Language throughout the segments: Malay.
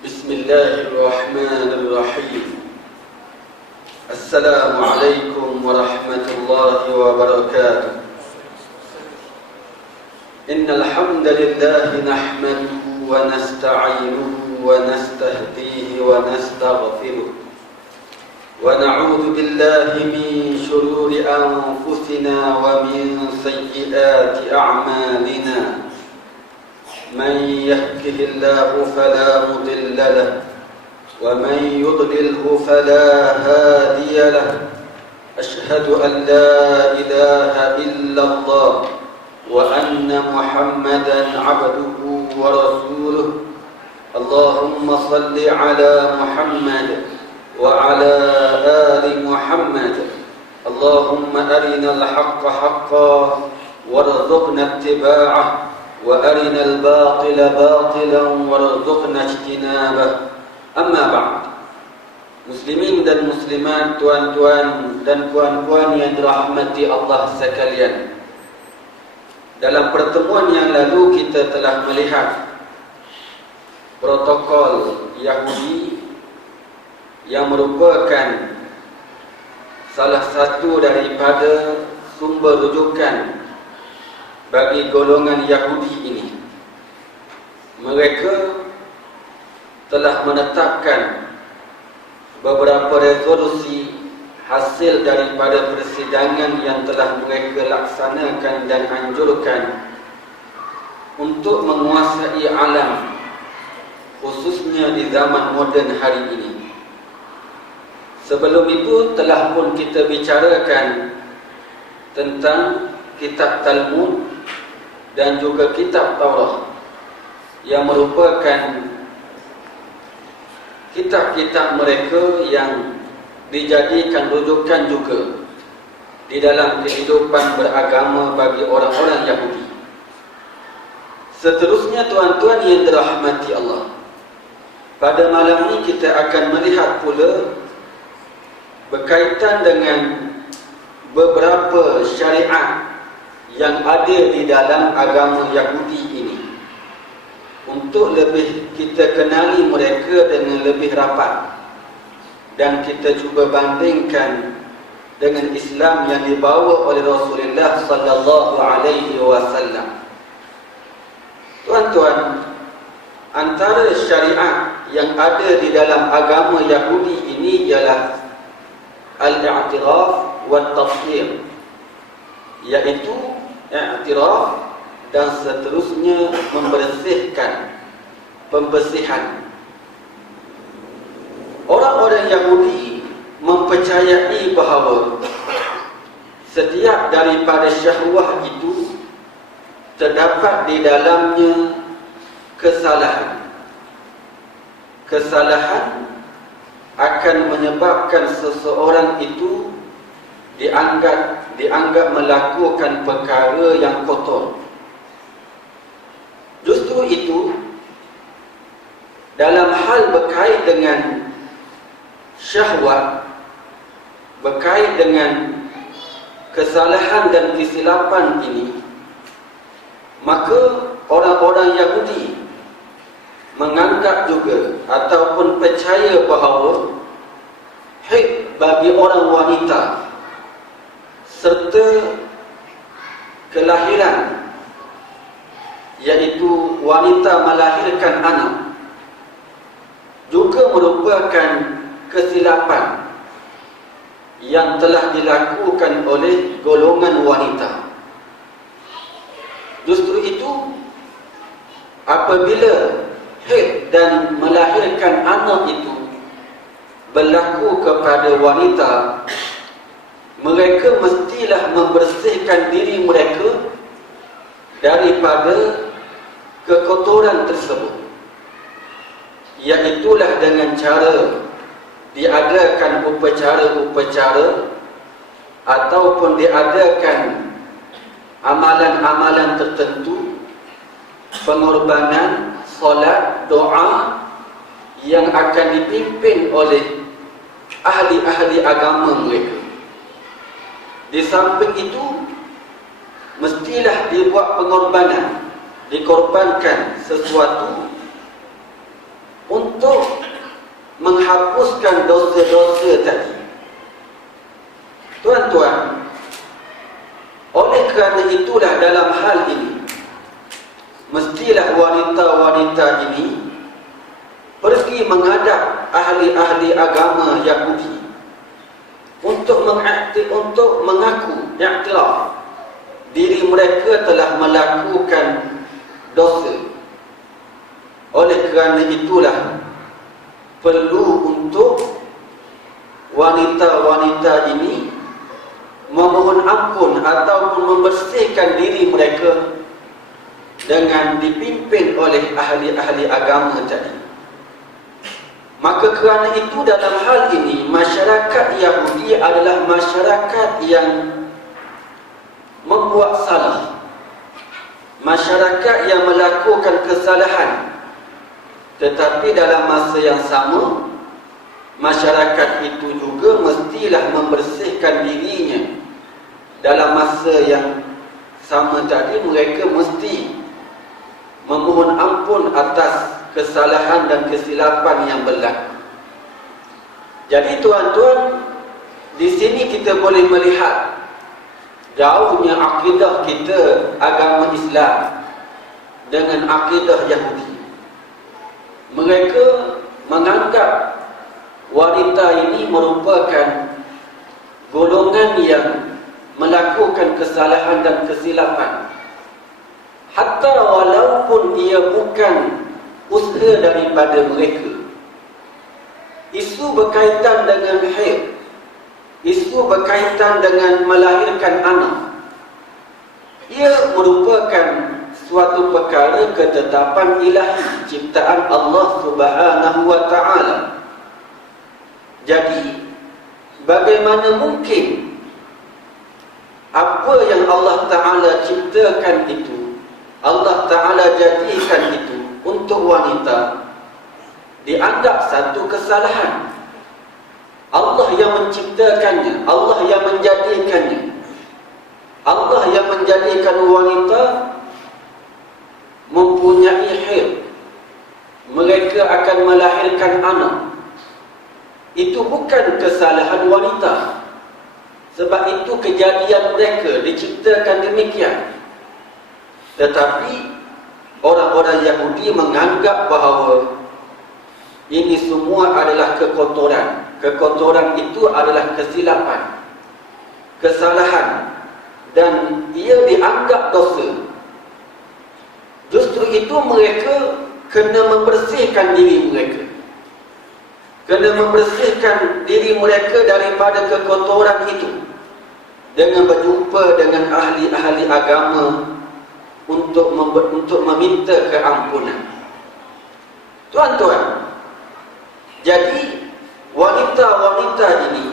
بسم الله الرحمن الرحيم. السلام عليكم ورحمة الله وبركاته. إن الحمد لله نحمده ونستعينه ونستهديه ونستغفره ونعوذ بالله من شرور أنفسنا ومن سيئات أعمالنا. من يهده الله فلا مضل له ومن يضلله فلا هادي له. أشهد أن لا إله إلا الله وأن محمدا عبده ورسوله. اللهم صل على محمد وعلى آل محمد. اللهم أرنا الحق حقا وارزقنا اتباعه وأرنا الباطل باطلا وارزقنا اجتنابه. Amma ba'd. Muslimin dan muslimat, tuan-tuan dan puan-puan yang dirahmati Allah sekalian. Dalam pertemuan yang lalu kita telah melihat protokol Yahudi yang merupakan salah satu daripada sumber rujukan bagi golongan Yahudi ini. Mereka telah menetapkan beberapa resolusi hasil daripada persidangan yang telah mereka laksanakan dan anjurkan untuk menguasai alam, khususnya di zaman moden hari ini. Sebelum itu telah pun kita bicarakan tentang kitab Talmud dan juga kitab Taurat yang merupakan kitab-kitab mereka yang dijadikan rujukan juga di dalam kehidupan beragama bagi orang-orang Yahudi. Seterusnya, tuan-tuan yang dirahmati Allah, pada malam ini kita akan melihat pula berkaitan dengan beberapa syariat yang ada di dalam agama Yahudi ini, untuk lebih kita kenali mereka dengan lebih rapat dan kita cuba bandingkan dengan Islam yang dibawa oleh Rasulullah sallallahu alaihi wasallam. Tuan-tuan, antara syariat yang ada di dalam agama Yahudi ini ialah al-i'tiraf wa tafsir, iaitu i'tiraf dan seterusnya membersihkan, pembersihan. Orang-orang Yahudi mempercayai bahawa setiap daripada syahwah itu terdapat di dalamnya kesalahan. Kesalahan akan menyebabkan seseorang itu dianggap melakukan perkara yang kotor. Justru itu, dalam hal berkait dengan syahwat, berkait dengan kesalahan dan kesilapan ini, maka orang-orang Yahudi menganggap juga ataupun percaya bahawa haid bagi orang wanita serta kelahiran, iaitu wanita melahirkan anak, juga merupakan kesilapan yang telah dilakukan oleh golongan wanita. Justru itu, apabila haid dan melahirkan anak itu berlaku kepada wanita, mereka mestilah membersihkan diri mereka daripada kekotoran tersebut. Iaitulah dengan cara diadakan upacara-upacara ataupun diadakan amalan-amalan tertentu, pengorbanan, solat, doa yang akan dipimpin oleh ahli-ahli agama mereka. Di samping itu, mestilah dibuat pengorbanan, dikorbankan sesuatu untuk menghapuskan dosa-dosa tadi. Tuan-tuan, oleh kerana itulah dalam hal ini mestilah wanita-wanita ini pergi menghadap ahli-ahli agama Yahudi untuk mengaku iktiraf diri mereka telah melakukan dosa. Oleh kerana itulah perlu untuk wanita-wanita ini memohon ampun ataupun membersihkan diri mereka dengan dipimpin oleh ahli-ahli agama tadi. Maka kerana itu dalam hal ini masyarakat Yahudi adalah masyarakat yang membuat salah, masyarakat yang melakukan kesalahan. Tetapi dalam masa yang sama, masyarakat itu juga mestilah membersihkan dirinya. Dalam masa yang sama tadi, mereka mesti memohon ampun atas kesalahan dan kesilapan yang berlaku. Jadi tuan-tuan, di sini kita boleh melihat jauhnya akidah kita agama Islam dengan akidah Yahudi. Mereka menganggap wanita ini merupakan golongan yang melakukan kesalahan dan kesilapan, hatta walaupun ia bukan usaha daripada mereka. Isu berkaitan dengan haid, isu berkaitan dengan melahirkan anak, ia merupakan suatu perkara ketetapan ilahi, ciptaan Allah Subhanahu wa ta'ala. Jadi bagaimana mungkin apa yang Allah Ta'ala ciptakan itu, Allah Ta'ala jadikan itu untuk wanita, dianggap satu kesalahan? Allah yang menciptakannya, Allah yang menjadikannya, Allah yang menjadikan wanita mempunyai haid, mereka akan melahirkan anak. Itu bukan kesalahan wanita, sebab itu kejadian mereka diciptakan demikian. Tetapi orang-orang Yahudi menganggap bahawa ini semua adalah kekotoran. Kekotoran itu adalah kesilapan, kesalahan, dan ia dianggap dosa. Justru itu mereka kena membersihkan diri mereka, kena membersihkan diri mereka daripada kekotoran itu dengan berjumpa dengan ahli-ahli agama untuk meminta keampunan. Tuan-tuan, jadi wanita-wanita ini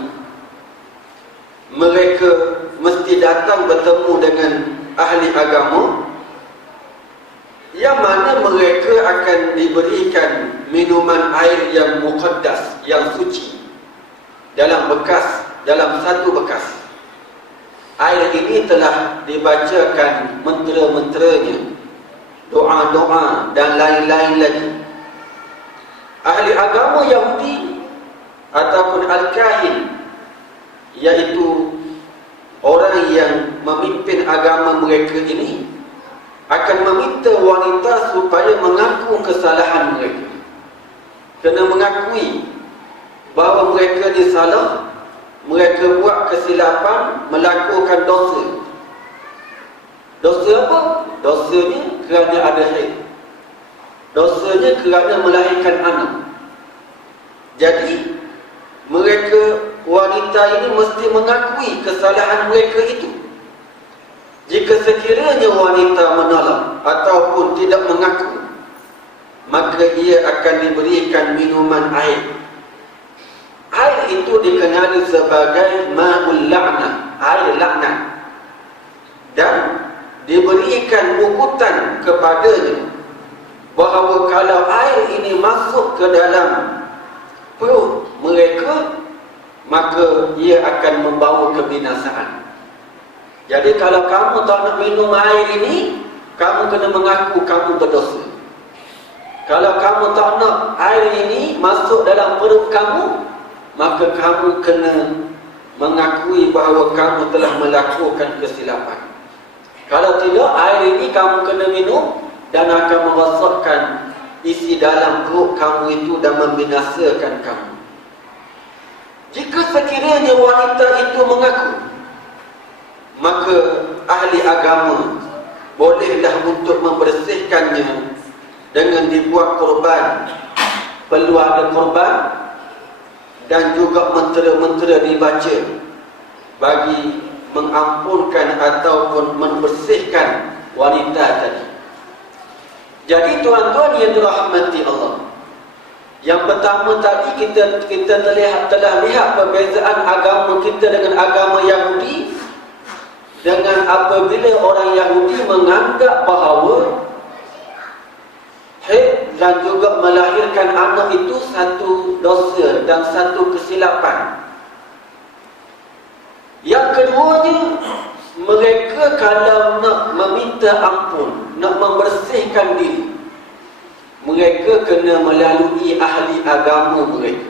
mereka mesti datang bertemu dengan ahli agama, yang mana mereka akan diberikan minuman air yang muqaddas, yang suci, dalam satu bekas. Air ini telah dibacakan mentera-menteranya, doa-doa dan lain-lain lagi. Ahli agama Yahudi ataupun Al-Kahin, iaitu orang yang memimpin agama mereka ini, akan meminta wanita supaya mengaku kesalahan mereka. Kena mengakui bahawa mereka ni salah, mereka buat kesilapan, melakukan dosa. Dosa apa? Dosanya kerana ada haid, dosanya kerana melahirkan anak. Jadi mereka, wanita ini mesti mengakui kesalahan mereka itu. Jika sekiranya wanita menolak ataupun tidak mengaku, maka ia akan diberikan minuman air. Air itu dikenali sebagai ma'ul la'nah, air laknat, dan diberikan ukutan kepadanya bahawa kalau air ini masuk ke dalam perut mereka, maka ia akan membawa kebinasaan. Jadi kalau kamu tak nak minum air ini, kamu kena mengaku kamu berdosa. Kalau kamu kamu tak nak air ini masuk dalam perut kamu, maka kamu kena mengakui bahawa kamu telah melakukan kesilapan. Kalau tidak, air ini kamu kena minum dan akan merosakkan isi dalam perut kamu itu dan membinasakan kamu. Jika sekiranya wanita itu mengaku, maka ahli agama bolehlah untuk membersihkannya dengan dibuat korban. Perlu ada korban dan juga mentera-mentera dibaca bagi mengampunkan ataupun membersihkan wanita tadi. Jadi tuan-tuan yang dirahmati Allah, yang pertama tadi kita telah lihat perbezaan agama kita dengan agama Yahudi. Dengan apabila orang Yahudi menganggap bahawa haid dan juga melahirkan anak itu satu dosa dan satu kesilapan. Yang keduanya, mereka kalau nak meminta ampun, nak membersihkan diri, mereka kena melalui ahli agama mereka.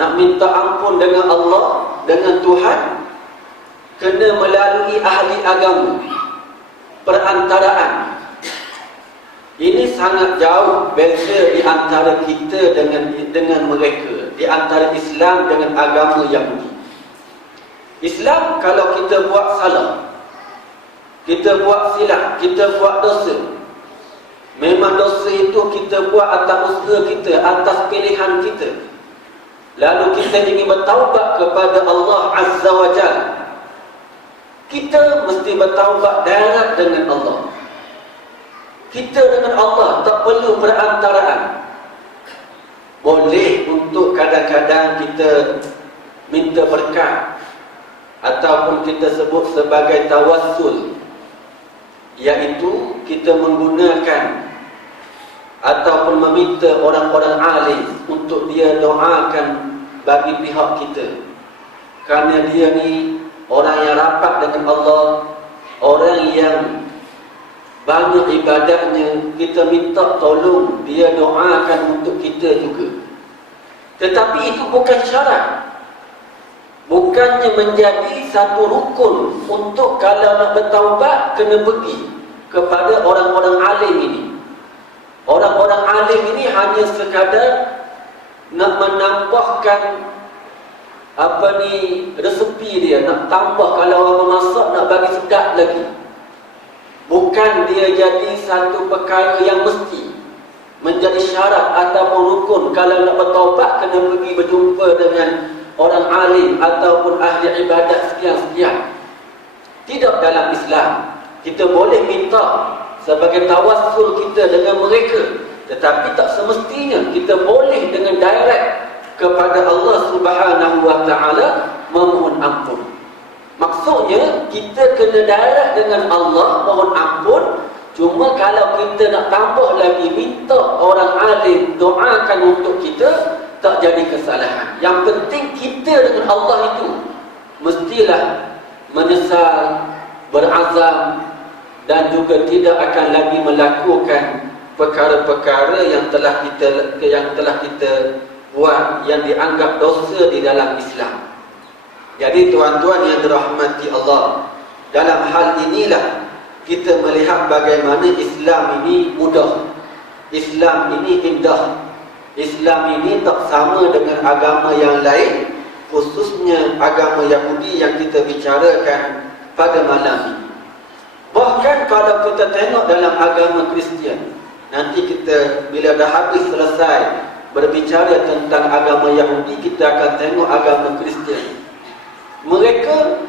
Nak minta ampun dengan Allah, dengan Tuhan, kena melalui ahli agama, perantaraan. Ini sangat jauh beza di antara kita dengan mereka, di antara Islam dengan agama Yahudi. Islam, kalau kita buat salah, kita buat silap, kita buat dosa, memang dosa itu kita buat atas usaha kita, atas pilihan kita. Lalu kita ingin bertaubat kepada Allah Azza wa Jalla, kita mesti bertaubat direct dengan Allah. Kita dengan Allah tak perlu perantaraan. Boleh untuk kadang-kadang kita minta berkat ataupun kita sebut sebagai tawassul, iaitu kita menggunakan ataupun meminta orang-orang alim untuk dia doakan bagi pihak kita, kerana dia ni orang yang rapat dengan Allah, orang yang banyak ibadahnya. Kita minta tolong dia doakan untuk kita juga. Tetapi itu bukan syarat, bukannya menjadi satu rukun untuk kalau nak bertaubat kena pergi kepada orang-orang alim ini. Orang-orang alim ini hanya sekadar nak menambahkan resepi dia, nak tambah kalau orang memasak nak bagi sedap lagi. Bukan dia jadi satu perkara yang mesti menjadi syarat ataupun rukun. Kalau nak bertaubat kena pergi berjumpa dengan orang alim ataupun ahli ibadat sekian-sekian. Tidak dalam Islam. Kita boleh minta sebagai tawassul kita dengan mereka, tetapi tak semestinya kita boleh dengan direct kepada Allah Subhanahu wa taala memohon ampun. Maksudnya kita kena direct dengan Allah mohon ampun. Cuma kalau kita nak tambah lagi minta orang alim doakan untuk kita, tak jadi kesalahan. Yang penting kita dengan Allah itu mestilah menyesal, berazam dan juga tidak akan lagi melakukan perkara-perkara yang telah kita buat yang dianggap dosa di dalam Islam. Jadi tuan-tuan yang dirahmati Allah, dalam hal inilah kita melihat bagaimana Islam ini mudah, Islam ini indah, Islam ini tak sama dengan agama yang lain, khususnya agama Yahudi yang kita bicarakan pada malam ini. Bahkan kalau kita tengok dalam agama Kristian, nanti kita bila dah habis selesai berbicara tentang agama Yahudi, kita akan tengok agama Kristian. Mereka,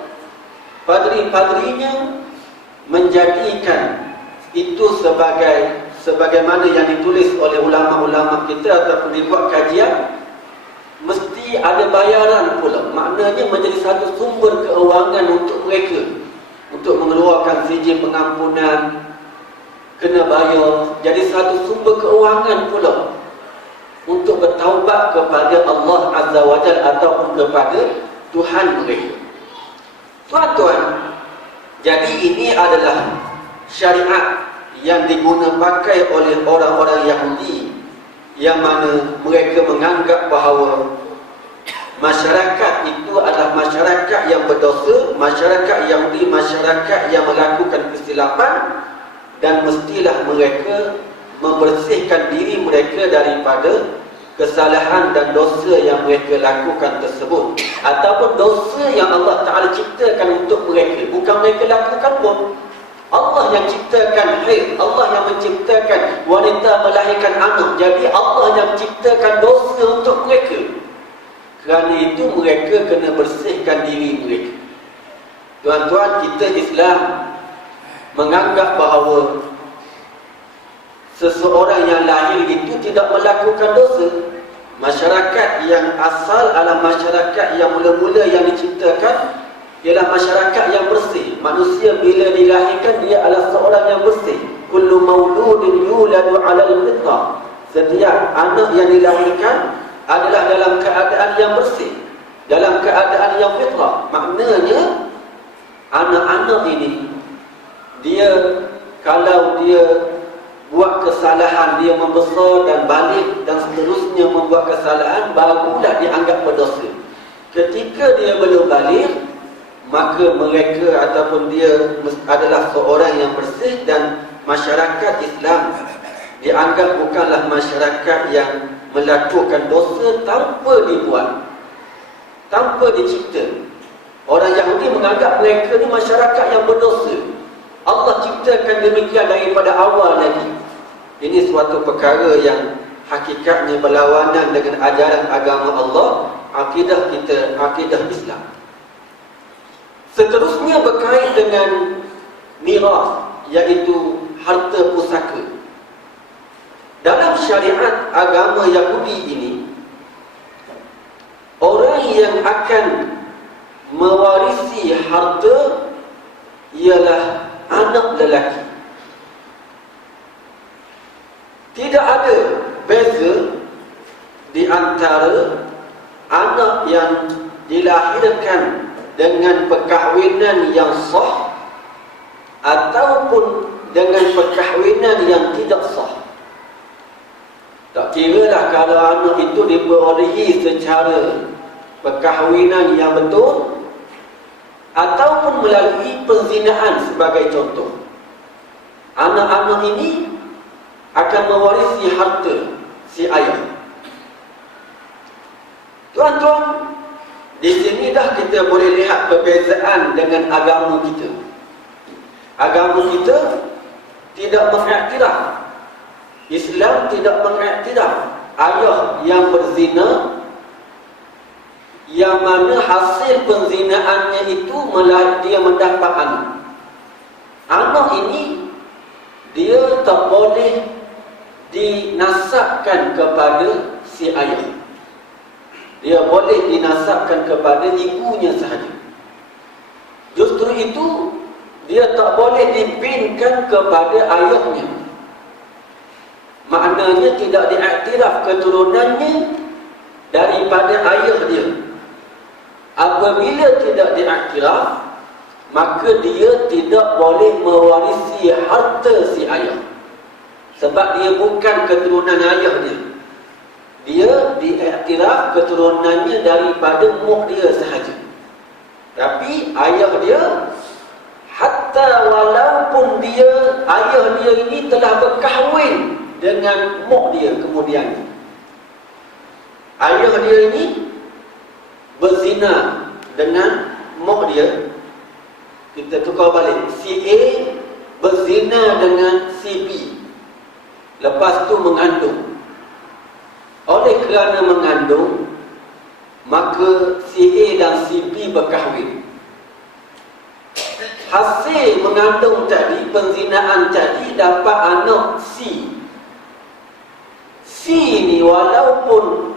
padri-padrinya menjadikan itu sebagaimana yang ditulis oleh ulama-ulama kita ataupun dibuat kajian, mesti ada bayaran pula. Maknanya menjadi satu sumber keuangan untuk mereka, untuk mengeluarkan sijil pengampunan, kena bayar. Jadi satu sumber keuangan pula untuk bertaubat kepada Allah Azza wa Jalla ataupun kepada Tuhan mereka. Tuan-tuan, jadi ini adalah syariat yang digunakan pakai oleh orang-orang Yahudi yang mana mereka menganggap bahawa masyarakat itu adalah masyarakat yang berdosa, masyarakat Yahudi, masyarakat yang melakukan kesilapan, dan mestilah mereka membersihkan diri mereka daripada kesalahan dan dosa yang mereka lakukan tersebut, ataupun dosa yang Allah Ta'ala ciptakan untuk mereka. Bukan mereka lakukan pun, Allah yang ciptakan haid, Allah yang menciptakan wanita melahirkan anak. Jadi Allah yang ciptakan dosa untuk mereka. Kerana itu mereka kena bersihkan diri mereka. Tuan-tuan, kita Islam menganggap bahawa seseorang yang lahir itu tidak melakukan dosa. Masyarakat yang asal adalah masyarakat yang mula-mula yang diciptakan ialah masyarakat yang bersih. Manusia bila dilahirkan dia adalah seorang yang bersih. Kullu mauludin yuladu 'alal fitrah. Setiap anak yang dilahirkan adalah dalam keadaan yang bersih, dalam keadaan yang fitrah. Maknanya anak-anak ini, dia kalau dia buat kesalahan, dia membesar dan balik dan seterusnya membuat kesalahan, barulah dianggap berdosa. Ketika dia belum balik, maka mereka ataupun dia adalah seorang yang bersih, dan masyarakat Islam dianggap bukanlah masyarakat yang melakukan dosa tanpa dibuat, tanpa dicipta. Orang Yahudi menganggap mereka ni masyarakat yang berdosa. Allah ciptakan demikian daripada awal lagi. Ini suatu perkara yang hakikatnya berlawanan dengan ajaran agama Allah, akidah kita, akidah Islam. Seterusnya berkait dengan miras, iaitu harta pusaka. Dalam syariat agama Yahudi ini, orang yang akan mewarisi harta ialah anak lelaki. Tidak ada beza di antara anak yang dilahirkan dengan perkahwinan yang sah ataupun dengan perkahwinan yang tidak sah. Tak kiralah kalau anak itu diperolehi secara perkahwinan yang betul ataupun melalui penzinaan sebagai contoh. Anak-anak ini akan mewarisi harta si ayah. Tuan-tuan, di sini dah kita boleh lihat perbezaan dengan agama kita. Agama kita tidak mengiktiraf, Islam tidak mengiktiraf ayah yang berzina, yang mana hasil penzinaannya itu dia mendapat anak. Anak ini dia tak boleh dinasabkan kepada si ayah. Dia boleh dinasabkan kepada ibunya sahaja. Justru itu dia tak boleh dibinkan kepada ayahnya. Maknanya tidak diiktiraf keturunannya daripada ayah dia. Apabila tidak diiktiraf, maka dia tidak boleh mewarisi harta si ayah. Sebab dia bukan keturunan ayah dia. Dia diiktiraf keturunannya daripada mak dia sahaja. Tapi ayah dia, hatta walaupun ayah dia ini telah berkahwin dengan mak dia kemudian, ayah dia ini berzina dengan mak dia, kita tukar balik, si A berzina dengan si B, lepas tu mengandung. Oleh kerana mengandung, maka si A dan si B berkahwin. Hasil mengandung tadi, penzinaan tadi, dapat anak C. C ni walaupun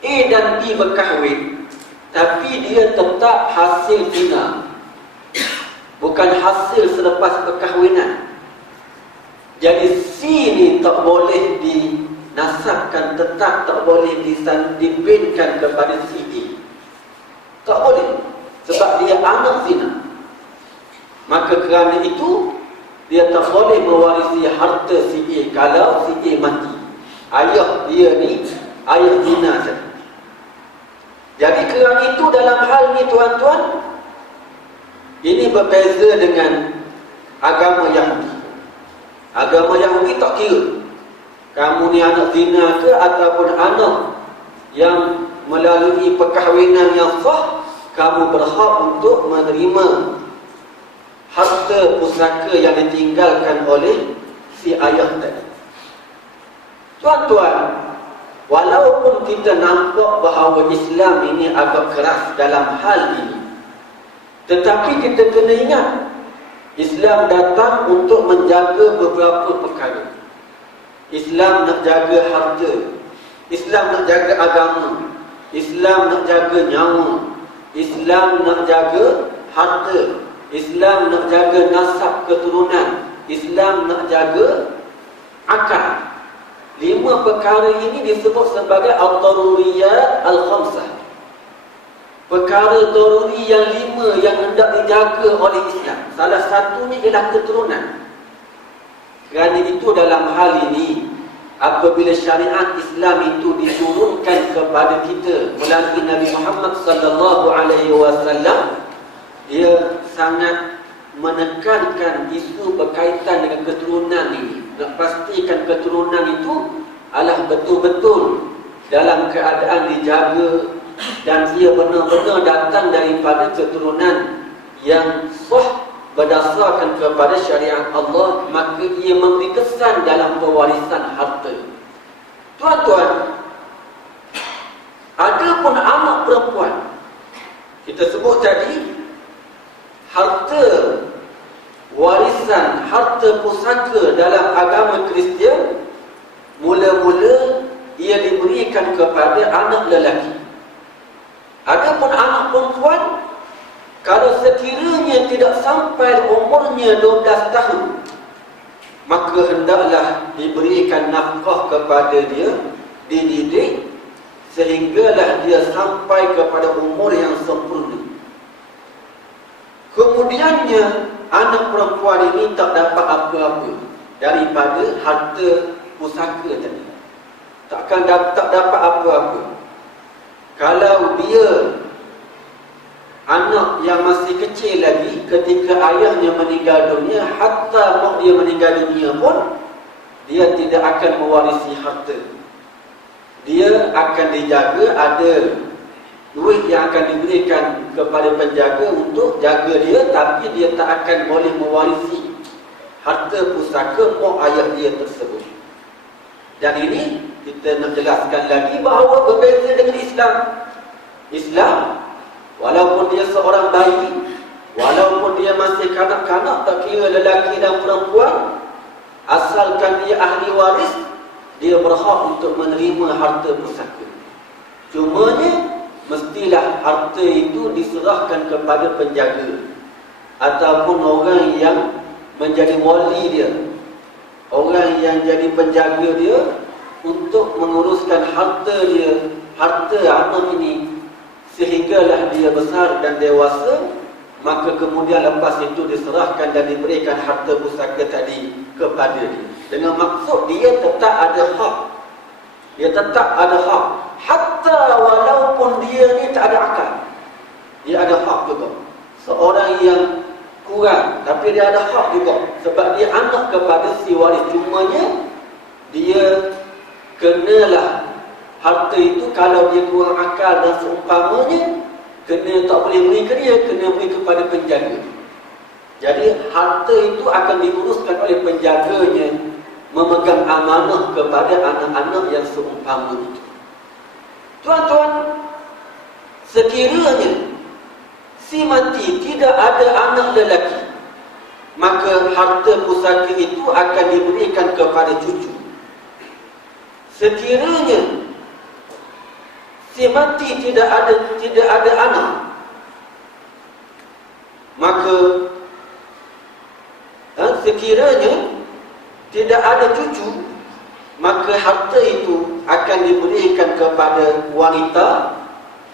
A dan B berkahwin, tapi dia tetap hasil zina, bukan hasil selepas perkahwinan. Jadi C ni tak boleh dinasabkan, tetap tak boleh dibinkan kepada si A. Tak boleh, sebab dia anak zina. Maka kerana itu, dia tak boleh mewarisi harta si A kalau si A mati. Ayah dia ni ayah zina saja. Jadi kerana itu dalam hal ni tuan-tuan, ini berbeza dengan agama Yahudi. Agama Yahudi tak kira kamu ni anak zina ke ataupun anak yang melalui perkahwinan yang sah, kamu berhak untuk menerima harta pusaka yang ditinggalkan oleh si ayah tadi. Tuan-tuan, walaupun kita nampak bahawa Islam ini agak keras dalam hal ini, tetapi kita kena ingat, Islam datang untuk menjaga beberapa perkara. Islam nak jaga harta, Islam nak jaga agama, Islam nak jaga nyawa, Islam nak jaga harta, Islam nak jaga nasab keturunan, Islam nak jaga akal. 5 perkara ini disebut sebagai al-daruriyat al-khamsah. Perkara daruri yang 5 yang hendak dijaga oleh Islam. Salah satunya ialah keturunan. Kerana itu dalam hal ini, apabila syariat Islam itu diturunkan kepada kita melalui Nabi Muhammad sallallahu alaihi wasallam, dia sangat menekankan isu berkaitan dengan keturunan ini. Nak pastikan keturunan itu adalah betul-betul dalam keadaan dijaga dan ia benar-benar datang daripada keturunan yang sah berdasarkan kepada syariat Allah, maka ia memberi kesan dalam pewarisan harta. Tuan-tuan, ada pun anak perempuan, kita sebut tadi, harta warisan, harta pusaka dalam agama Kristian, mula-mula ia diberikan kepada anak lelaki. Ada pun anak perempuan, kalau sekiranya tidak sampai umurnya 12 tahun, maka hendaklah diberikan nafkah kepada dia, dididik sehinggalah dia sampai kepada umur yang sempurna. Kemudiannya anak perempuan ini tak dapat apa-apa daripada harta pusaka tadi. Tak dapat apa-apa. Kalau dia anak yang masih kecil lagi, ketika ayahnya meninggal dunia, hatta mak dia meninggal dunia pun, dia tidak akan mewarisi harta. Dia akan dijaga, ada duit yang akan diberikan kepada penjaga untuk jaga dia, tapi dia tak akan boleh mewarisi harta pusaka mak ayah dia tersebut. Dan ini kita nak jelaskan lagi bahawa berbeza dengan Islam. Islam, walaupun dia seorang bayi, walaupun dia masih kanak-kanak, tak kira lelaki dan perempuan, asalkan dia ahli waris, dia berhak untuk menerima harta pusaka. Cumanya mestilah harta itu diserahkan kepada penjaga ataupun orang yang menjadi wali dia, orang yang jadi penjaga dia, untuk menguruskan harta dia, harta anak ini, sehinggalah dia besar dan dewasa. Maka kemudian lepas itu diserahkan dan diberikan harta pusaka tadi kepada dia, dengan maksud dia tetap ada hak. Dia tetap ada hak, hatta walaupun dia ni tak ada akal, dia ada hak juga. Seorang yang kurang, tapi dia ada hak juga, sebab dia anak kepada si waris. Cumanya dia kenalah harta itu, kalau dia kurang akal dan seumpamanya, kena tak boleh beri ke dia, kena beri kepada penjaga. Jadi harta itu akan diuruskan oleh penjaganya, memegang amanah kepada anak-anak yang seumpama itu. Tuan-tuan, sekiranya si mati tidak ada anak lelaki, maka harta pusaka itu akan diberikan kepada cucu. Sekiranya si mati tidak ada anak, maka sekiranya tidak ada cucu, maka harta itu akan diberikan kepada wanita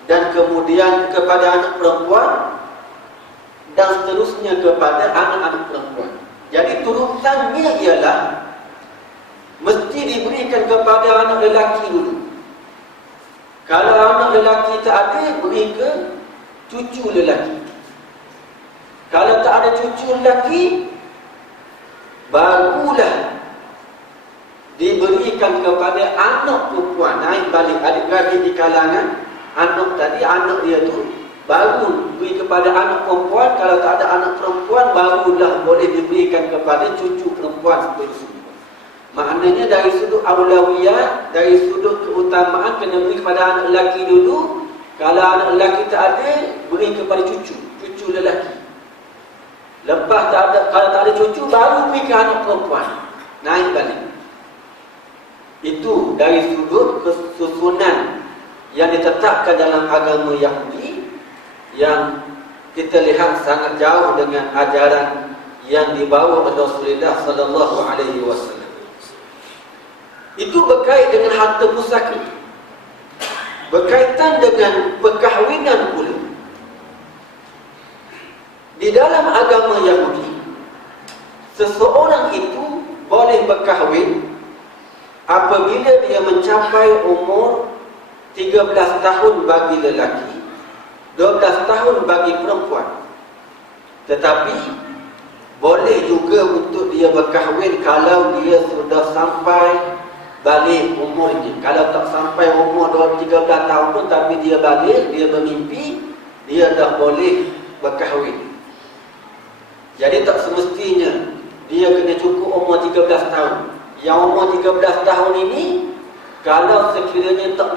dan kemudian kepada anak perempuan dan seterusnya kepada anak-anak perempuan. Jadi turutannya ialah mesti diberikan berikan kepada anak lelaki dulu. Kalau anak lelaki tak ada, beri ke cucu lelaki. Kalau tak ada cucu lelaki, barulah diberikan kepada anak perempuan. Naik balik adik-beradik di kalangan anak tadi, anak dia tu baru beri kepada anak perempuan. Kalau tak ada anak perempuan, barulah boleh diberikan kepada cucu perempuan seterusnya. Maknanya dari sudut aulawiyat, dari sudut keutamaan, kena beri kepada anak lelaki dulu. Kalau anak lelaki tak ada, beri kepada cucu lelaki. Lepas tak ada, kalau tak ada cucu, baru beri ke anak perempuan. Naik balik. Itu dari sudut kesusunan yang ditetapkan dalam agama Yahudi, yang kita lihat sangat jauh dengan ajaran yang dibawa oleh Rasulullah sallallahu alaihi wasallam. Itu berkait dengan harta pusaka, berkaitan dengan perkahwinan pula. Di dalam agama Yahudi, seseorang itu boleh berkahwin apabila dia mencapai umur 13 tahun bagi lelaki, 12 tahun bagi perempuan. Tetapi boleh juga untuk dia berkahwin kalau dia sudah sampai balik umurnya. Kalau tak sampai umur 13 tahun pun, tapi dia balik, dia bermimpi, dia dah boleh berkahwin. Jadi tak semestinya dia kena cukup umur 13 tahun. Yang umur 13 tahun ini, kalau sekiranya tak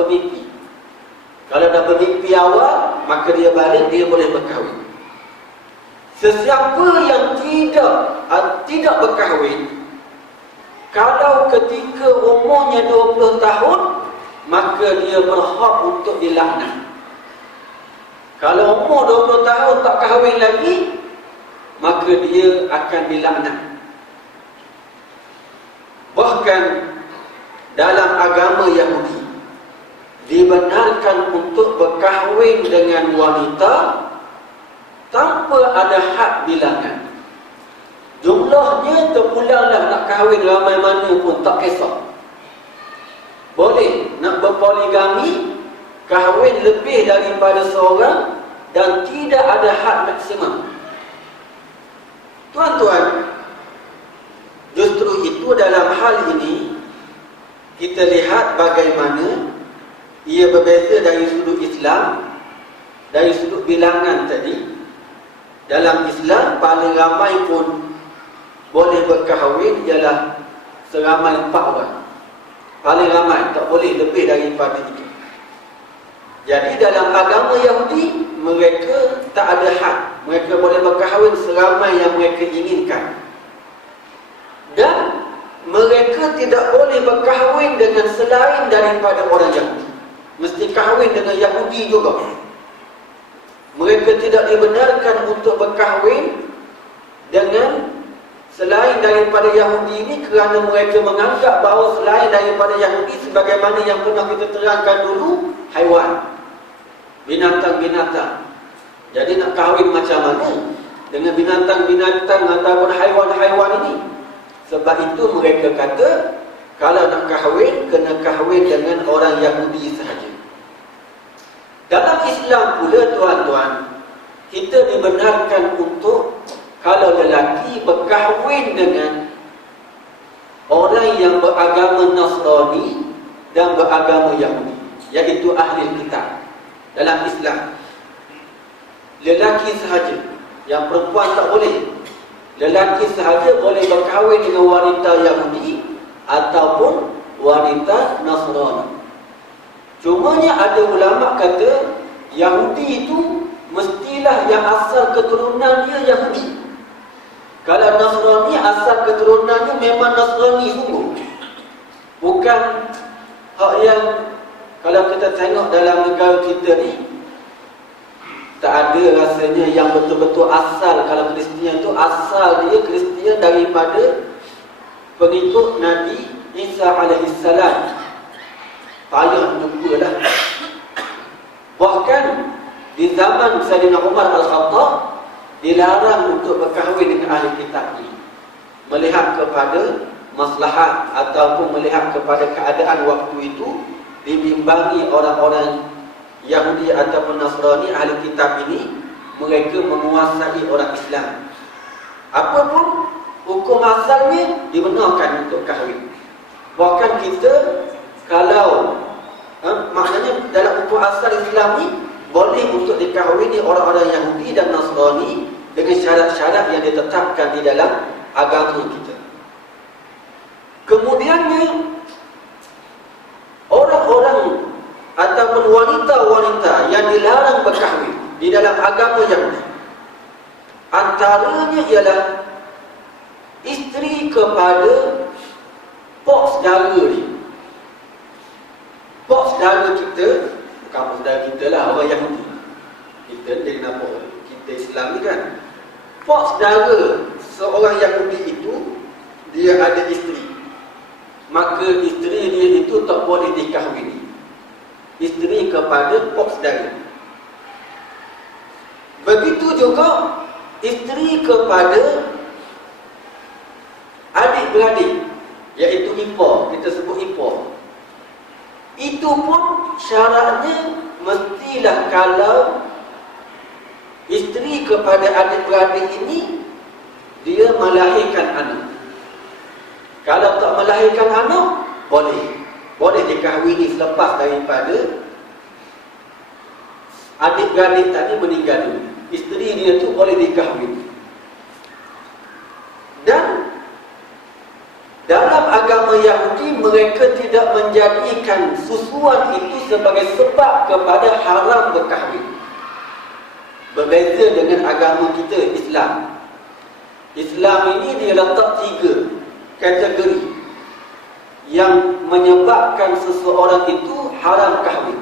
bermimpi. Kalau dah bermimpi awal, maka dia balik, dia boleh berkahwin. Sesiapa yang tidak berkahwin, kalau ketika umurnya 20 tahun, maka dia berhak untuk dilaknat. Kalau umur 20 tahun tak kahwin lagi, maka dia akan dilaknat. Bahkan dalam agama Yahudi, dibenarkan untuk berkahwin dengan wanita tanpa ada had bilangan. Jumlahnya terpulanglah nak kahwin ramai mana pun, tak kisah. Boleh nak berpoligami, kahwin lebih daripada seorang dan tidak ada had maksimum. Tuan-tuan, justru itu dalam hal ini kita lihat bagaimana ia berbeza dari sudut Islam, dari sudut bilangan tadi. Dalam Islam, paling ramai pun boleh berkahwin ialah seramai 4 orang. Paling ramai, tak boleh lebih daripada itu. Jadi dalam agama Yahudi, mereka tak ada had. Mereka boleh berkahwin seramai yang mereka inginkan. Dan mereka tidak boleh berkahwin dengan selain daripada orang Yahudi. Mesti kahwin dengan Yahudi juga. Mereka tidak dibenarkan untuk berkahwin dengan selain daripada Yahudi ini, kerana mereka menganggap bahawa selain daripada Yahudi, sebagaimana yang pernah kita terangkan dulu, haiwan, binatang-binatang. Jadi nak kahwin macam mana dengan binatang-binatang ataupun haiwan-haiwan ini? Sebab itu mereka kata, kalau nak kahwin, kena kahwin dengan orang Yahudi sahaja. Dalam Islam pula, tuan-tuan, kita dibenarkan untuk, kalau lelaki berkahwin dengan orang yang beragama Nasrani dan beragama Yahudi, iaitu ahli kitab. Dalam Islam, lelaki sahaja, yang perempuan tak boleh. Lelaki sahaja boleh berkahwin dengan wanita Yahudi ataupun wanita Nasrani. Cumanya ada ulama kata Yahudi itu mestilah yang asal keturunan dia Yahudi. Kalau Nasrani asal keturunannya memang Nasrani sungguh. Bukan hak yang, kalau kita tengok dalam negara kita ni, tak ada rasanya yang betul-betul asal. Kalau Kristian tu asal dia Kristian daripada pengikut Nabi Isa alaihissalam. Payah jumpa dah. Bahkan di zaman Sayyidina Umar Al-Khattab, dilarang untuk berkahwin dengan ahli kitab ini, melihat kepada maslahat ataupun melihat kepada keadaan waktu itu, dibimbangi orang-orang Yahudi ataupun Nasrani ahli kitab ini, mereka menguasai orang Islam. Apapun hukum asalnya dibenarkan untuk kahwin. Bahkan kita kalau maknanya dalam hukum asal Islam ni boleh untuk dikahwini orang-orang Yahudi dan Nasrani dengan syarat-syarat yang ditetapkan di dalam agama kita. Kemudiannya orang-orang ataupun wanita-wanita yang dilarang berkahwin di dalam agama Yahudi, antaranya ialah isteri kepada pok saudara dia. Pok saudara kita, bukan pok saudara kita lah, orang Yahudi. Kita dia kenapa? Kita Islam ni kan. Pok saudara seorang Yahudi itu, dia ada isteri. Maka isteri dia itu tak boleh dikahwini. Isteri kepada pok saudara. Begitu juga isteri kepada adik-beradik, iaitu ipar, kita sebut ipar. Itu pun syaratnya mestilah kalau isteri kepada adik-beradik ini dia melahirkan anak. Kalau tak melahirkan anak, boleh dikahwini selepas daripada adik-beradik tadi meninggal dulu. Isteri dia tu boleh dikahwini. Dan dalam agama Yahudi, mereka tidak menjadikan susuan itu sebagai sebab kepada haram berkahwin. Berbeza dengan agama kita, Islam. Islam ini dia letak 3 kategori yang menyebabkan seseorang itu haram kahwin.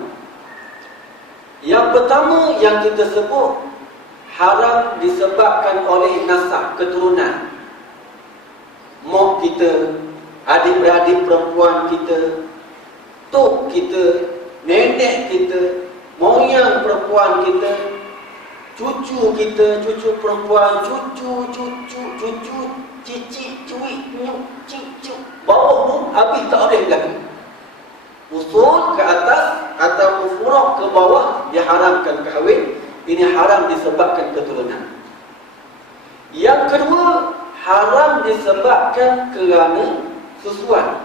Yang pertama yang kita sebut haram disebabkan oleh nasab, keturunan. Mak kita, adik-beradik perempuan kita, tok kita, nenek kita, moyang perempuan kita, cucu kita, cucu perempuan, cucu, cicit, cuik, nyuk, cicuk, bawah tu habis tak boleh lagi. Usul ke atas atau furuk ke bawah diharamkan kahwin. Ini haram disebabkan keturunan. Yang kedua, haram disebabkan kerana susuan.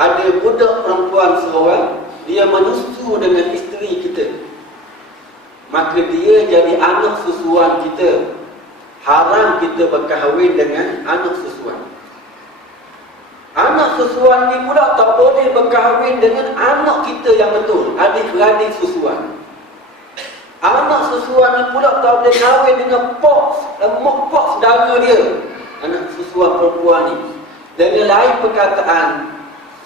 Ada budak perempuan seorang, dia menyusu dengan isteri kita, maka dia jadi anak susuan kita. Haram kita berkahwin dengan anak susuan. Anak susuan ni pula tak boleh berkahwin dengan anak kita yang betul, adik-beradik susuan. Anak susuan ni pula tak boleh kahwin dengan pok saudara dia, anak susuan perempuan ni. Dengan lain perkataan,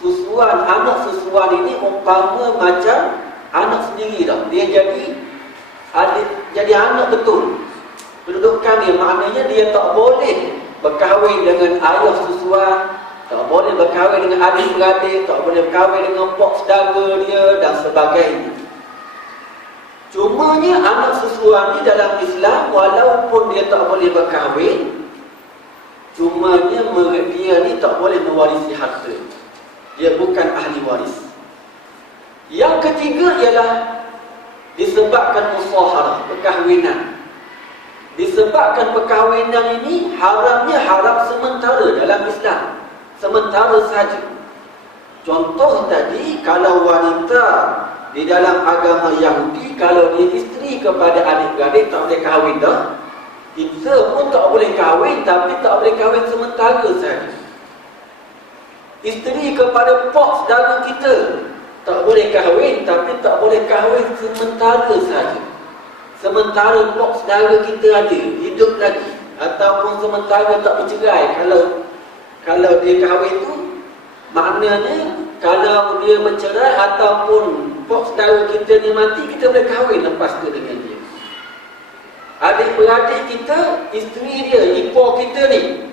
susuan, anak susuan ini umpama macam anak sendiri dah. Dia jadi anak betul. Kedudukan dia maknanya dia tak boleh berkahwin dengan ayah susuan, tak boleh berkahwin dengan adik-beradik, tak boleh berkahwin dengan pok saudara dia dan sebagainya. Cumanya anak susuan ni dalam Islam, walaupun dia tak boleh berkahwin, cumanya dia ni tak boleh mewarisi harta. Dia bukan ahli waris. Yang ketiga ialah disebabkan musaharah, perkahwinan. Disebabkan perkahwinan ini haramnya haram sementara dalam Islam, sementara saja. Contoh tadi, kalau wanita di dalam agama Yahudi, kalau dia isteri kepada adik-beradik tak boleh kahwin dah. Kita pun tak boleh kahwin, tapi tak boleh kahwin sementara saja. Isteri kepada pok saudara kita tak boleh kahwin, tapi tak boleh kahwin sementara saja. Sementara pok saudara kita ada, hidup lagi, ataupun sementara tak bercerai. Kalau dia kahwin tu, maknanya kalau dia bercerai ataupun pok saudara kita ni mati, kita boleh kahwin lepas tu dengan dia. Adik-beradik kita, isteri dia, ipar kita ni,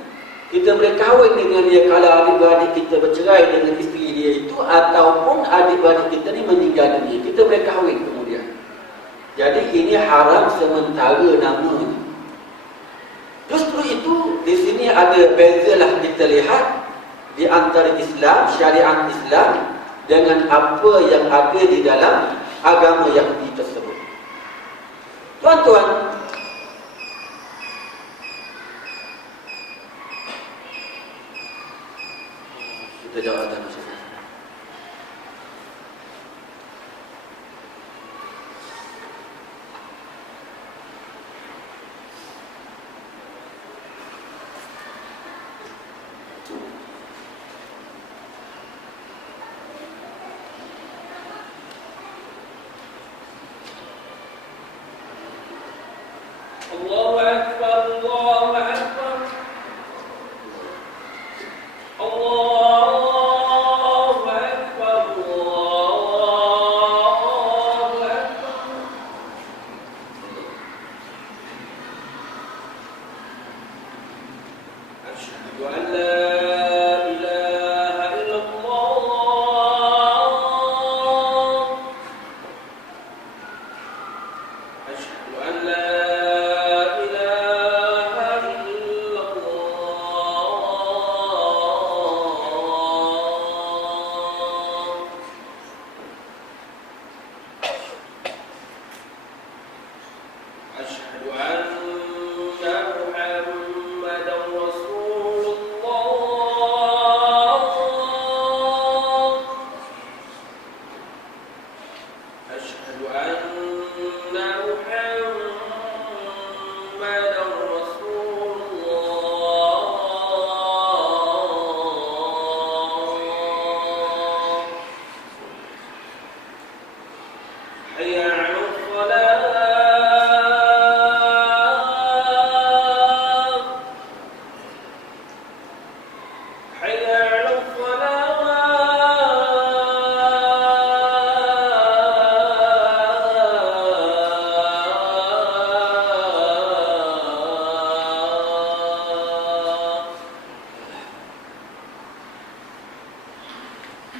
kita boleh kahwin dengan dia kalau adik-beradik kita bercerai dengan isteri dia itu, ataupun adik-beradik kita ni meninggal dunia, kita boleh kahwin kemudian. Jadi ini haram sementara namanya. Justru itu di sini ada bezalah kita lihat di antara Islam, syariat Islam dengan apa yang ada di dalam agama Yahudi tersebut. Tuan-tuan, kita jawab ada masalah. Allahu Akbar, Allahu Akbar, Allahu Akbar, Allahu Akbar. Asyhadu an la ilaha illallah. Asyhadu an la أشهد أن محمدا رسول الله. أشهد أن محمدا رسول الله. حي على الصلاة.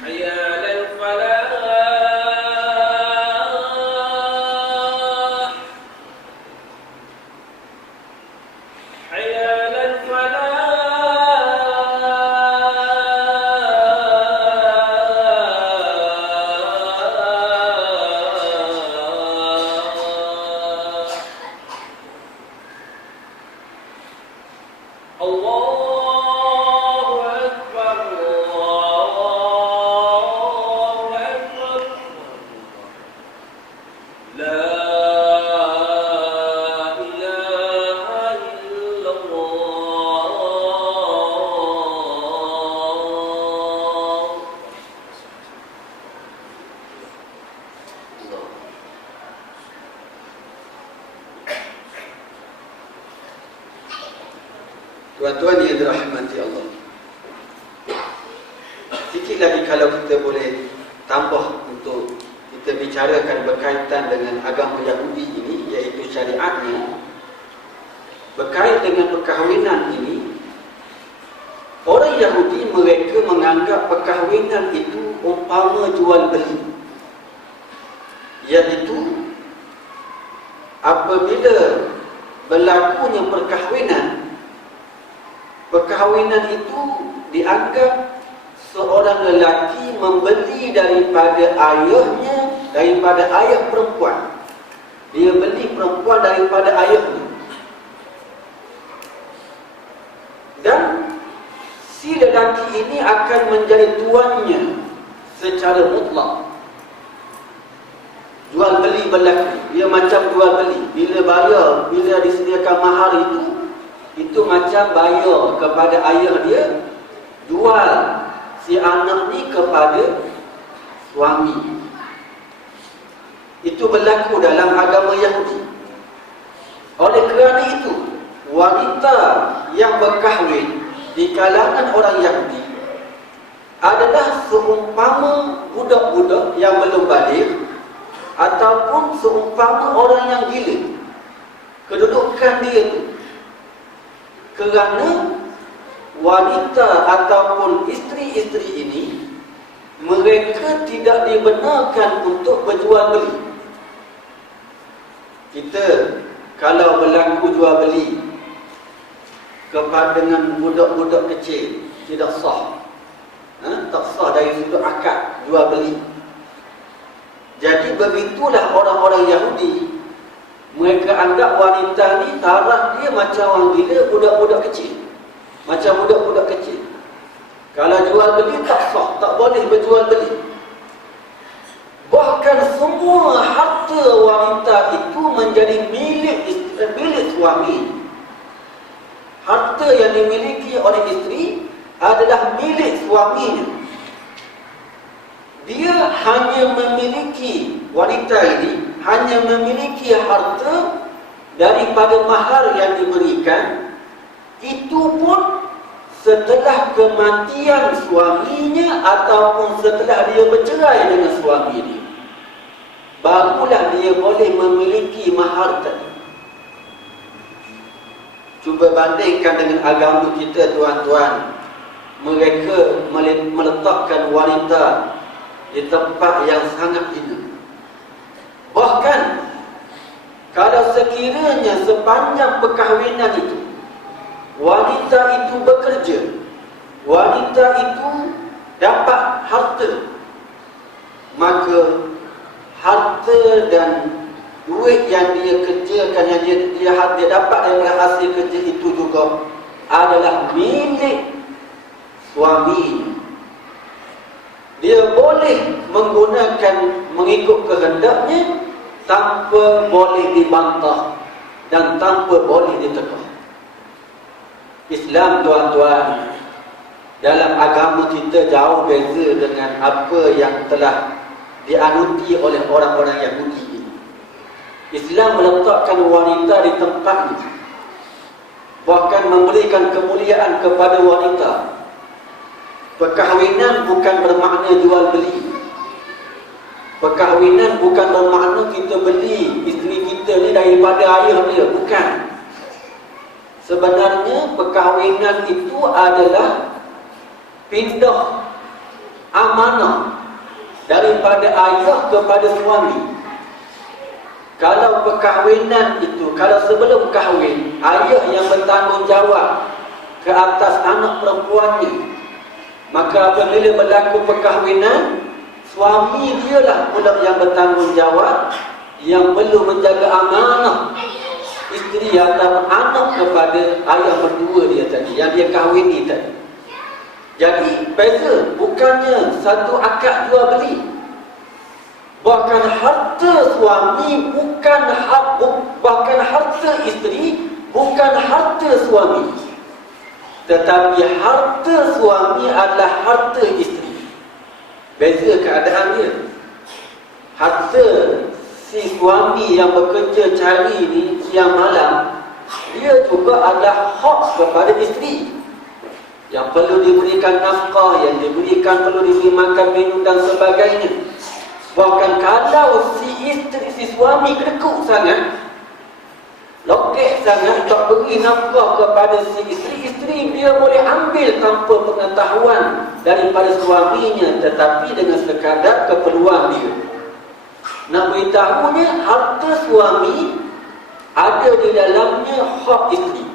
حي على الفلاح. حي على الفلاح. الله أكبر، الله أكبر. لا إله إلا الله. Tuan-tuan yang dirahmati Allah, sikit lagi kalau kita boleh tambah untuk kita bicarakan berkaitan dengan agama Yahudi ini, iaitu syariatnya. Berkait dengan perkahwinan ini, orang Yahudi mereka menganggap perkahwinan itu umpama jual beli, iaitu apabila berlakunya perkahwinan itu dianggap seorang lelaki membeli daripada ayahnya, daripada ayah perempuan. Dia beli perempuan daripada ayahnya. Dan si lelaki ini akan menjadi tuannya secara mutlak. Jual beli berlaku. Dia macam jual beli. Bila bayar, bila disediakan mahar itu macam bayar kepada ayah dia, jual si anak ni kepada suami. Itu berlaku dalam agama Yahudi. Oleh kerana itu, wanita yang berkahwin di kalangan orang Yahudi adalah seumpama budak-budak yang belum balik ataupun seumpama orang yang gila. Kedudukan dia itu, kerana wanita ataupun isteri-isteri ini mereka tidak dibenarkan untuk berjual beli. Kita kalau berlaku jual beli, kepada dengan budak-budak kecil tidak sah. Tak sah dari sudut akad jual beli. Jadi begitulah orang-orang Yahudi. Mereka anggap wanita ni taraf dia macam orang gila, budak-budak kecil. Macam budak-budak kecil. Kalau jual beli tak sah, tak boleh berjual beli. Bahkan semua harta wanita itu menjadi milik suami. Harta yang dimiliki oleh isteri adalah milik suaminya. Dia hanya memiliki, wanita ini hanya memiliki harta daripada mahar yang diberikan. Itu pun setelah kematian suaminya ataupun setelah dia bercerai dengan suami dia, barulah dia boleh memiliki mahar tadi. Cuba bandingkan dengan agama kita, tuan-tuan. Mereka meletakkan wanita di tempat yang sangat hina. Bahkan kalau sekiranya sepanjang perkahwinan itu wanita itu bekerja, wanita itu dapat harta, maka harta dan duit yang dia kerjakan, yang dia dapat daripada hasil kerja itu juga adalah milik suami. Dia boleh menggunakan mengikut kehendaknya tanpa boleh dibantah dan tanpa boleh ditekah. Islam, tuan-tuan, dalam agama kita jauh beza dengan apa yang telah dianuti oleh orang-orang Yahudi ini. Islam meletakkan wanita di tempatnya, bahkan memberikan kemuliaan kepada wanita. Perkahwinan bukan bermakna jual beli. Perkahwinan bukan bermakna kita beli isteri kita ni daripada ayah dia, bukan. Sebenarnya perkahwinan itu adalah pindah amanah daripada ayah kepada suami. Kalau perkahwinan itu, kalau sebelum kahwin, ayah yang bertanggungjawab ke atas anak perempuannya, maka apabila berlaku perkahwinan, suami dialah pula yang bertanggungjawab, yang perlu menjaga amanah isteri atau anak kepada ayah berdua dia tadi, yang dia kahwini tadi. Jadi beza, bukannya satu akad jual beli. Bahkan harta suami bukan bahkan harta isteri bukan harta suami, tetapi harta suami adalah harta isteri. Beza keadaan dia. Harta si suami yang bekerja cari ni siang malam, dia juga adalah hak kepada isteri, yang perlu diberikan nafkah, yang perlu diberi makan, minum dan sebagainya. Bahkan kalau si suami kedekut sangat, lokek sangat, tak beri nafkah kepada si isteri dia boleh ambil tanpa pengetahuan daripada suaminya, tetapi dengan sekadar keperluan dia. Nak beritahunya, harta suami ada di dalamnya hak isteri,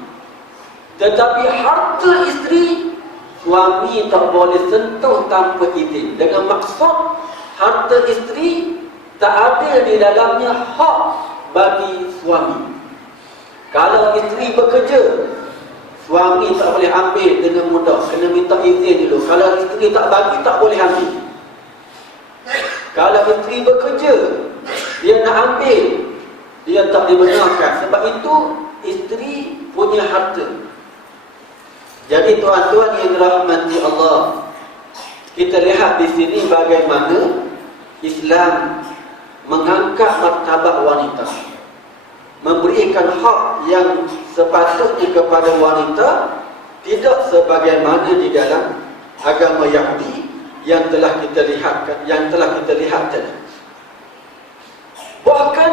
tetapi harta isteri suami tak boleh sentuh tanpa izin. Dengan maksud harta isteri tak ada di dalamnya hak bagi suami. Kalau isteri bekerja, suami tak boleh ambil dengan mudah, kena minta izin dulu. Kalau isteri tak bagi, tak boleh ambil. Kalau isteri bekerja, dia nak ambil, dia tak dibenarkan. Sebab itu isteri punya harta. Jadi tuan-tuan yang dirahmati Allah, kita lihat di sini bagaimana Islam mengangkat martabat wanita, memberikan hak yang sepatutnya kepada wanita, tidak sebagaimana di dalam agama Yahudi yang telah kita lihat tadi. Bahkan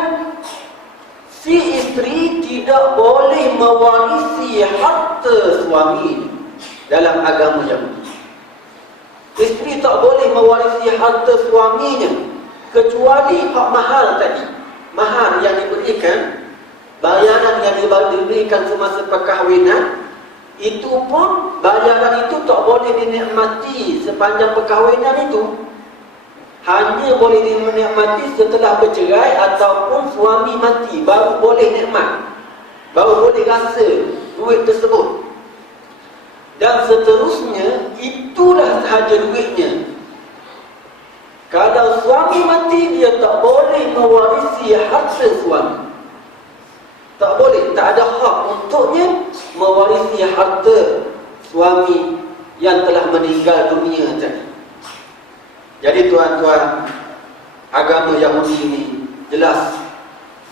si isteri tidak boleh mewarisi harta suami dalam agama Yahudi. Isteri tak boleh mewarisi harta suaminya kecuali hak mahar tadi. Mahar yang diberikan, bayaran yang diberikan semasa perkahwinan, itu pun bayaran itu tak boleh dinikmati sepanjang perkahwinan itu. Hanya boleh dinikmati setelah bercerai ataupun suami mati, baru boleh nikmat, baru boleh rasa duit tersebut. Dan seterusnya, itulah sahaja duitnya. Kalau suami mati, dia tak boleh mewarisi harta suami. Tak boleh, tak ada hak untuknya mewarisi harta suami yang telah meninggal dunia tadi. Jadi tuan-tuan, agama Yahudi ini jelas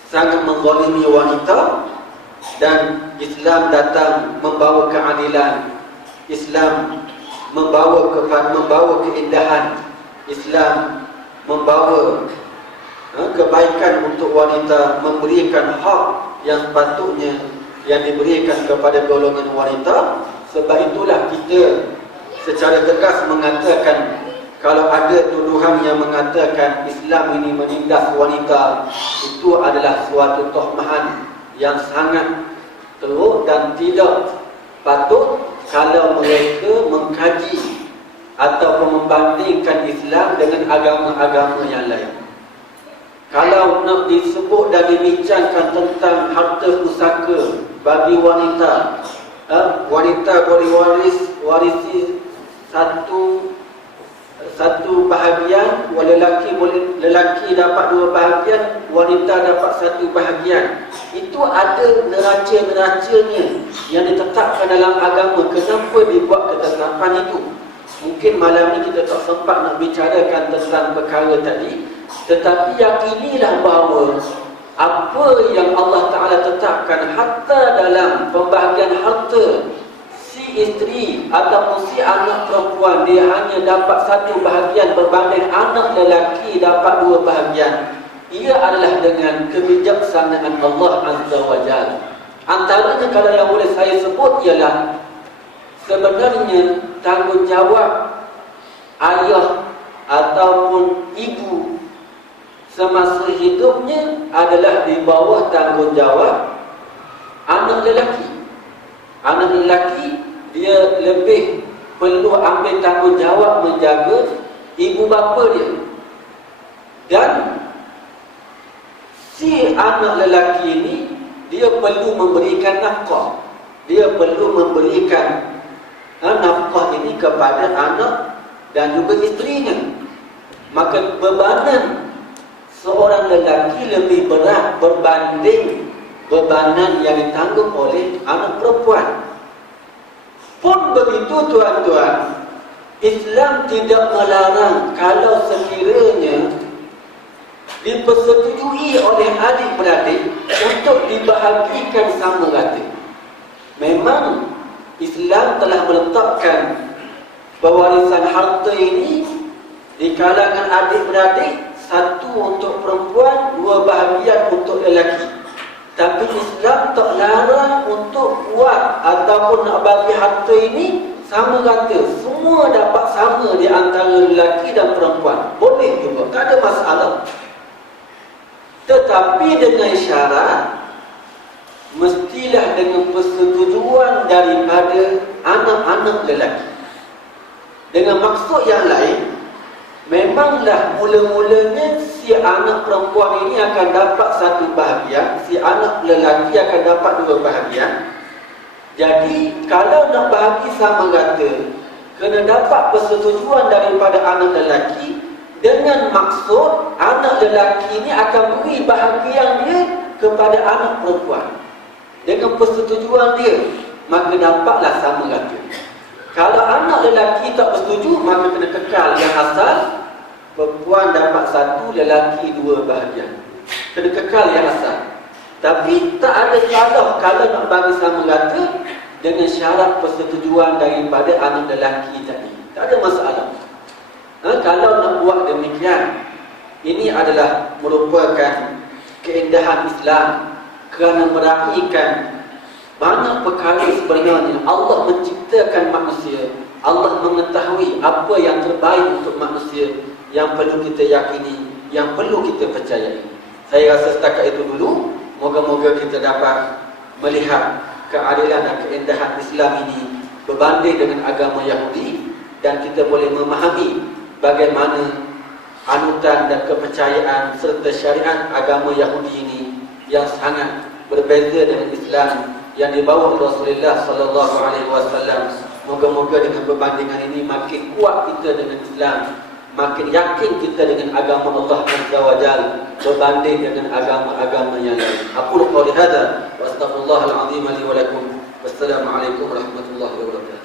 sangat menzalimi wanita, dan Islam datang membawa keadilan. Islam membawa keindahan. Islam membawa kebaikan untuk wanita, memberikan hak yang sepatutnya yang diberikan kepada golongan wanita. Sebab itulah kita secara tegas mengatakan, kalau ada tuduhan yang mengatakan Islam ini menindas wanita, itu adalah suatu tohmahan yang sangat teruk dan tidak patut kalau mereka mengkaji ataupun membandingkan Islam dengan agama-agama yang lain. Kalau nak disebut dan dibincangkan tentang harta pusaka bagi wanita, wanita boleh warisi satu bahagian, lelaki dapat 2 bahagian, wanita dapat 1 bahagian. Itu ada neraca-neracanya yang ditetapkan dalam agama. Kenapa dibuat ketetapan itu? Mungkin malam ni kita tak sempat nak bicarakan tentang perkara tadi, tetapi yakinilah bahawa apa yang Allah Ta'ala tetapkan hatta dalam pembahagian harta, si isteri ataupun si anak perempuan dia hanya dapat 1 bahagian berbanding anak lelaki dapat 2 bahagian. Ia adalah dengan kebijaksanaan Allah Azza wa Jalla. Antaranya kalau yang boleh saya sebut ialah sebenarnya tanggungjawab ayah ataupun ibu semasa hidupnya adalah di bawah tanggungjawab anak lelaki. Anak lelaki dia lebih perlu ambil tanggungjawab menjaga ibu bapa dia. Dan si anak lelaki ini dia perlu memberikan nafkah. Dia perlu memberikan nafkah ini kepada anak dan juga isterinya. Maka bebanan seorang lelaki lebih berat berbanding bebanan yang ditanggung oleh anak perempuan. Pun begitu tuan-tuan, Islam tidak melarang kalau sekiranya dipersetujui oleh adik-beradik untuk dibahagikan sama rata. Memang Islam telah meletakkan pewarisan harta ini di kalangan adik-beradik, 1 untuk perempuan, 2 bahagian untuk lelaki. Tapi Islam tak larang untuk buat ataupun nak bagi harta ini sama rata. Semua dapat sama di antara lelaki dan perempuan. Boleh juga, tak ada masalah. Tetapi dengan syarat, mestilah dengan persetujuan daripada anak-anak lelaki. Dengan maksud yang lain, memanglah mula-mulanya si anak perempuan ini akan dapat 1 bahagian, si anak lelaki akan dapat 2 bahagian. Jadi kalau nak bahagi sama rata, kena dapat persetujuan daripada anak lelaki, dengan maksud anak lelaki ini akan beri bahagian dia kepada anak perempuan. Dengan persetujuan dia, maka dapatlah sama rata. Kalau anak lelaki tak bersetuju, maka kena kekal yang asal, perempuan dapat 1, lelaki 2 bahagian. Kena kekal yang asal. Tapi tak ada salah kalau nak bagi sama rata dengan syarat persetujuan daripada anak lelaki tadi. Tak ada masalah. Kalau nak buat demikian, ini adalah merupakan keindahan Islam kerana meraihkan banyak perkara. Sebenarnya Allah menciptakan manusia, Allah mengetahui apa yang terbaik untuk manusia, yang perlu kita yakini, yang perlu kita percayai. Saya rasa setakat itu dulu. Moga-moga kita dapat melihat keadilan dan keindahan Islam ini berbanding dengan agama Yahudi, dan kita boleh memahami bagaimana anutan dan kepercayaan serta syariat agama Yahudi ini yang sangat berbeza dengan Islam yang dibawa oleh Rasulullah sallallahu alaihi wasallam. Moga-moga dengan perbandingan ini makin kuat kita dengan Islam, makin yakin kita dengan agama Allah Azza wa Jalla berbanding dengan agama-agama yang lain. Aku qouli hadza wa astaghfirullahal azim li wa lakum. Wassalamualaikum warahmatullahi wabarakatuh.